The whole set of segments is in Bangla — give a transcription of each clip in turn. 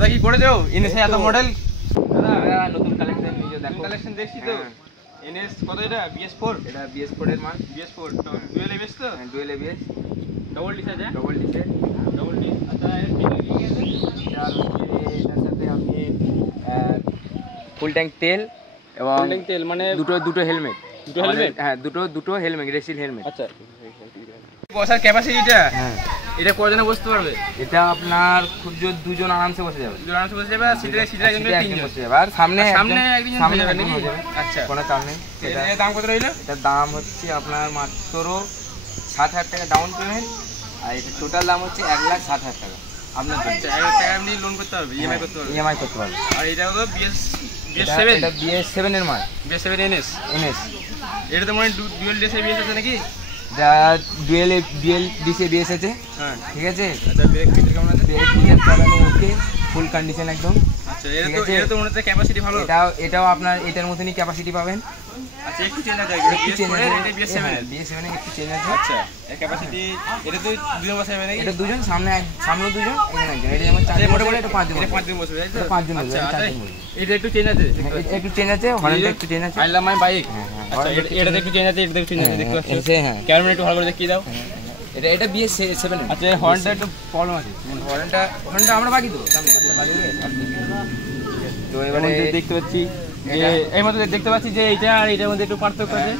দাদা কি করে দেও এনএস এত মডেল দাদা নতুন কালেকশন নিয়ে দেখো। কালেকশন দেখছি তো। এনএস কত এটা BS4? এটা BS4 এর মাল। BS4 ডুয়াল এবিএস তো? হ্যাঁ ডুয়াল এবিএস। ডবল ডিস আছে? ডবল ডিসের। Double disc. আচ্ছা এর ফিচার কি আছে? আর এটার সাথে আপনি ফুল ট্যাঙ্ক তেল এবং ফুল ট্যাঙ্ক তেল মানে দুটো হেলমেট। দুটো হেলমেট? হ্যাঁ দুটো হেলমেট, রেসিল হেলমেট। আচ্ছা বসার ক্যাপাসিটিটা হ্যাঁ এটা কতজনে বসতে পারবে? এটা আপনার খুব জোর দুজন আরামসে বসে যাবে। দুজন আরামসে বসে যাবে আর সিটে একজন তিনজন বসে যাবে। আর সামনে একজন সামনে হয়ে যাবে একজন নাকি? হয়ে যাবে। আচ্ছা কোনো চাপ নেই। এটার দাম কত রইলো? এটার দাম হচ্ছে আপনার মাত্র 60,000 টাকা ডাউন পেমেন্ট, আর এটা টোটাল দাম হচ্ছে 1,60,000 টাকা আপনার জন্য। 1,000 টাকা আপনি লোন করতে পারবে, ইএমআই করতে পারবে। ইএমআই করতে পারবে। আর এটা হলো BS7 এটা BS7 এর মাল। BS7 NS. এটা তো মনে হয় ডুয়াল ডিস এবিএস আছে নাকি? যা ডুয়েল ডিস এবিএস আছে। হ্যাঁ ঠিক আছে। আচ্ছা ব্রেক ফিচার কেমন আছে? ব্রেক ফিচার চালানো ওকে, ফুল কন্ডিশন একদম। আচ্ছা এটা তো মনে হচ্ছে ক্যাপাসিটি ভালো। এটাও আপনার এটার মতনই ক্যাপাসিটি পাবেন। আচ্ছা একটু চেঞ্জ আছে, একটু চেঞ্জ আছে। এটা BS7 এর একটু চেঞ্জ আছে। আচ্ছা এর ক্যাপাসিটি এটা তো দুজন বসে যাবে নাকি? এটা দুজন, সামনে দুজন, এখানে একজন। এটা যেমন 4 জন বসে, এটা 5 জন। এটা 5 জন বসবে তাই তো? এটা 5 জন বসবে, আচ্ছা এটা 4 জন বসবে। এটা একটু চেঞ্জ আছে, একটু চেঞ্জ আছে, হর্নটা একটু চেঞ্জ আছে। I love my bike. হ্যাঁ হ্যাঁ। আচ্ছা এটা একটু চেঞ্জ আছে, এটা একটু চেঞ্জ আছে, দেখতে পাচ্ছ? হ্যাঁ ক্যামেরা একটু ভালো করে দেখিয়ে দাও। এটা BS7। আচ্ছা হর্নটা একটু প্রবলেম আছে। হর্নটা আমরা বাকি দেবো। তো এবারে দেখতে পাচ্ছি যে এই মধ্যে দেখতে পাচ্ছি যে এটা আর এটার মধ্যে একটু পার্থক্য আছে।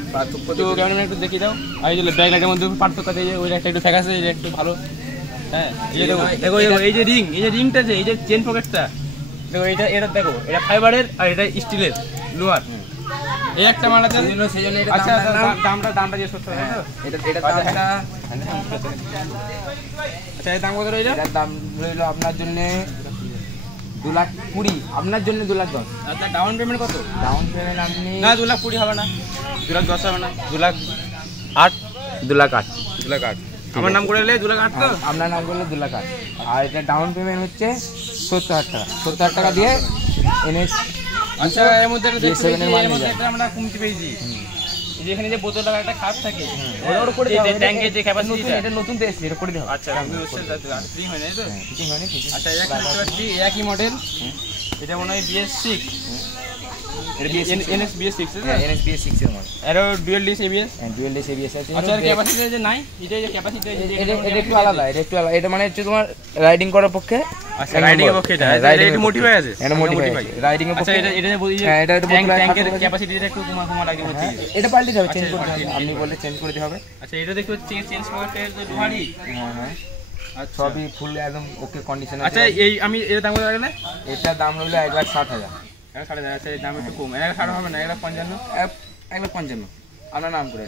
তো ক্যামেরা একটু দেখিয়ে দাও। আর এই যে ব্যাক লাইটের মধ্যে পার্থক্য আছে, ওই একটা একটু ফ্যাক আছে, এটা একটু ভালো। হ্যাঁ এই দেখো দেখো এই যে রিংটা আছে, এই যে চেন পকেটটা দেখো, এটা দেখো, এটা ফাইবারের আর এটা স্টিলের লোহার। এই একটা মাল আছে সেজন্য এটা। আচ্ছা দামটা যে সত্য হয় তো? এটা দামটা আচ্ছা এর দাম কত রইলো? এটার দাম রইলো আপনার জন্য 2,20,000, আপনার জন্য 2,10,000। আচ্ছা ডাউন পেমেন্ট কত? ডাউন পেমেন্ট আপনি না 2,20,000 হবে না, 2,10,000 হবে না, 2,08,000। 2,08,000 আমার নাম করে এলে 2,08,000 তো? আপনার নাম করলে 2,08,000। আর এটা ডাউন পেমেন্ট হচ্ছে 70,000 টাকা। 70,000 টাকা দিয়ে এনএস। আচ্ছা এর মধ্যে একটা দেখতে BS7 এর মাল এর মধ্যে নিয়ে একটা আমরা কমতে পেয়েছি। এই যে এখানে যে বোতল লাগা একটা খাপ থাকে, ওটা করে এই দাও। যে ট্যাঙ্কের যে ক্যাপাসিটিটা, এটা নতুন তো এসেছে, এটা করে দাও। আচ্ছা আমি হচ্ছে ফ্রি হয় না তো? কিছু হয়নি কিছু। আচ্ছা এটা দেখতে পাচ্ছি একই মডেল, এটা মনে হয় BS6, NS BS6 NS BS6 এর মাল। এরও dual dish ABS. Dual dish ABS আছে। আচ্ছা এর ক্যাপাসিটি যে নাই, এটা যে ক্যাপাসিটি এটা একটু আলাদা, এটা মানে হচ্ছে তোমার রাইডিং করার পক্ষে। আচ্ছা রাইডিং এর পক্ষে এটা একটু মোটিফাই আছে, এটা মোটিফাই রাইডিং এর আচ্ছা পক্ষে। এটা যে বলি যে হ্যাঁ এটা ট্যাঙ্কের ক্যাপাসিটিটা একটু কমা লাগে বলছি। এটা পাল্টে যাবে, চেঞ্জ করতে হবে। আপনি বললে চেঞ্জ করে দিতে হবে। আচ্ছা এটা দেখতে পাচ্ছি চেঞ্জ পকেটের যে লোহারি। হ্যাঁ হ্যাঁ আচ্ছা সবই ফুল একদম ওকে কন্ডিশন আছে। আচ্ছা এই আমি এর দাম কত লাগলে? এটার দাম হলো 1,60,000। 1,60,000। আচ্ছা এর দাম একটু কম, 1,60,000 হবে না, 1,55,000। 1,55,000 আপনার নাম করে।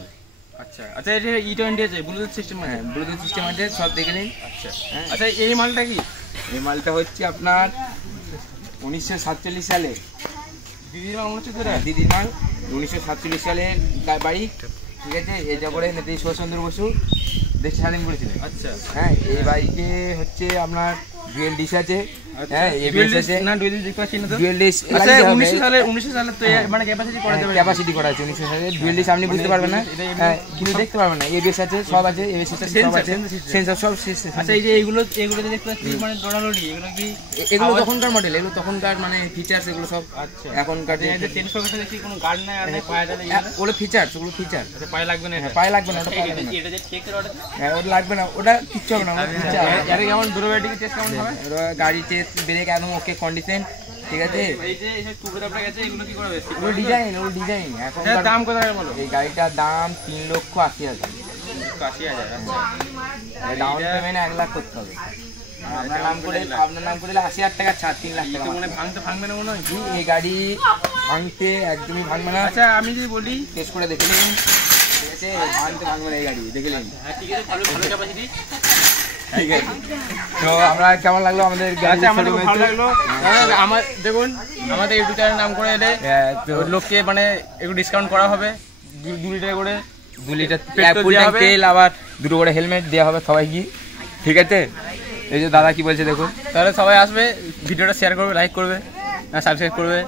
আচ্ছা আচ্ছা এটা E20 আছে, ব্লুটুথ সিস্টেম আছে? হ্যাঁ ব্লুটুথ সিস্টেম আছে, সব দেখে নিন। আচ্ছা আচ্ছা এই মালটা কি? এই মালটা হচ্ছে আপনার 1947 সালে দিদির মাল মনে হচ্ছে তোরা? দিদির মাল। 1947 সালের বাইক। ঠিক আছে। এটা করে নেতাজি সুভাষচন্দ্র বসু দেশ স্বাধীন করেছিলেন। আচ্ছা হ্যাঁ এই বাইকে হচ্ছে আপনার ডুয়েল ডিস আছে। হ্যাঁ এবিএস আছে। না ডুয়েল ডিস দেখতে পাচ্ছি না তো? ডুয়েল ডিস আচ্ছা 1900 সালে তো মানে ক্যাপাসিটি করা যাবে, ক্যাপাসিটি করা আছে 1900 সালে। ডুয়েল ডিস আপনি বুঝতে পারবেন না, হ্যাঁ কিন্তু দেখতে পারবেন না। এবিএস আছে, সব আছে, এবিএস সিস্টেম সব আছে, সেন্সর সব সিস্টেম। আচ্ছা এই যে এইগুলো যে দেখতে পাচ্ছি মানে ডোনালোডি, এগুলো কি? এগুলো তখনকার মডেল, এগুলো তখনকার মানে ফিচারস, এগুলো সব। আচ্ছা এখনকার এই যে চেঞ্জ পকেটে দেখি কোনো গার্ড নাই আর পায়ে দিলে ওগুলো ফিচারস, ওগুলো ফিচার। আচ্ছা পায়ে লাগবে না, এটা পায়ে লাগবে না, ওটা পায়ে লাগবে না। এটা যে চেকের অর্ডার, হ্যাঁ ওটা লাগবে না, ওটা কিচ্ছু হবে না। এর কেমন ডুরাবিলিটি টেস্ট কেমন হবে? গাড়ি টেস্ট, ব্রেক একদম ওকে কন্ডিশন। ঠিক আছে। এই যে এই টুকরো আপনার কাছে এগুলো কি করবে? ওগুলো ডিজাইন এখন। এর দাম কত টাকা বলো? এই গাড়িটার দাম 3,80,000। 80,000। আচ্ছা ডাউন পেমেন্ট 1,00,000 করতে হবে। আপনার নাম করে 80,000 টাকা ছাড়, 3,00,000 টাকা। মানে ভাঙবে না মনে হয়? এই গাড়ি ভাঙতে একদমই ভাঙবে না। আচ্ছা আমি যদি বলি টেস্ট করে দেখে নিন। ঠিক আছে। ভাঙবে না এই গাড়ি, দেখে নিন। হ্যাঁ ঠিক আছে, ভালো ক্যাপাসিটি। ঠিক আছে। তো আমরা কেমন লাগলো আমাদের গাড়ি? আচ্ছা আমাদের ভালো লাগলো। আমার দেখুন আমাদের ইউটিউব চ্যানেল নাম করে এলে তো লোককে মানে একটু ডিসকাউন্ট করা হবে, 2 লিটার করে 2 লিটার ফুল ট্যাঙ্ক তেল, আবার 2 করে হেলমেট দেওয়া হবে সবাইকে। ঠিক আছে। এই যে দাদা কি বলছে দেখুন। তাহলে সবাই আসবে, ভিডিওটা শেয়ার করবে, লাইক করবে, সাবস্ক্রাইব করবে।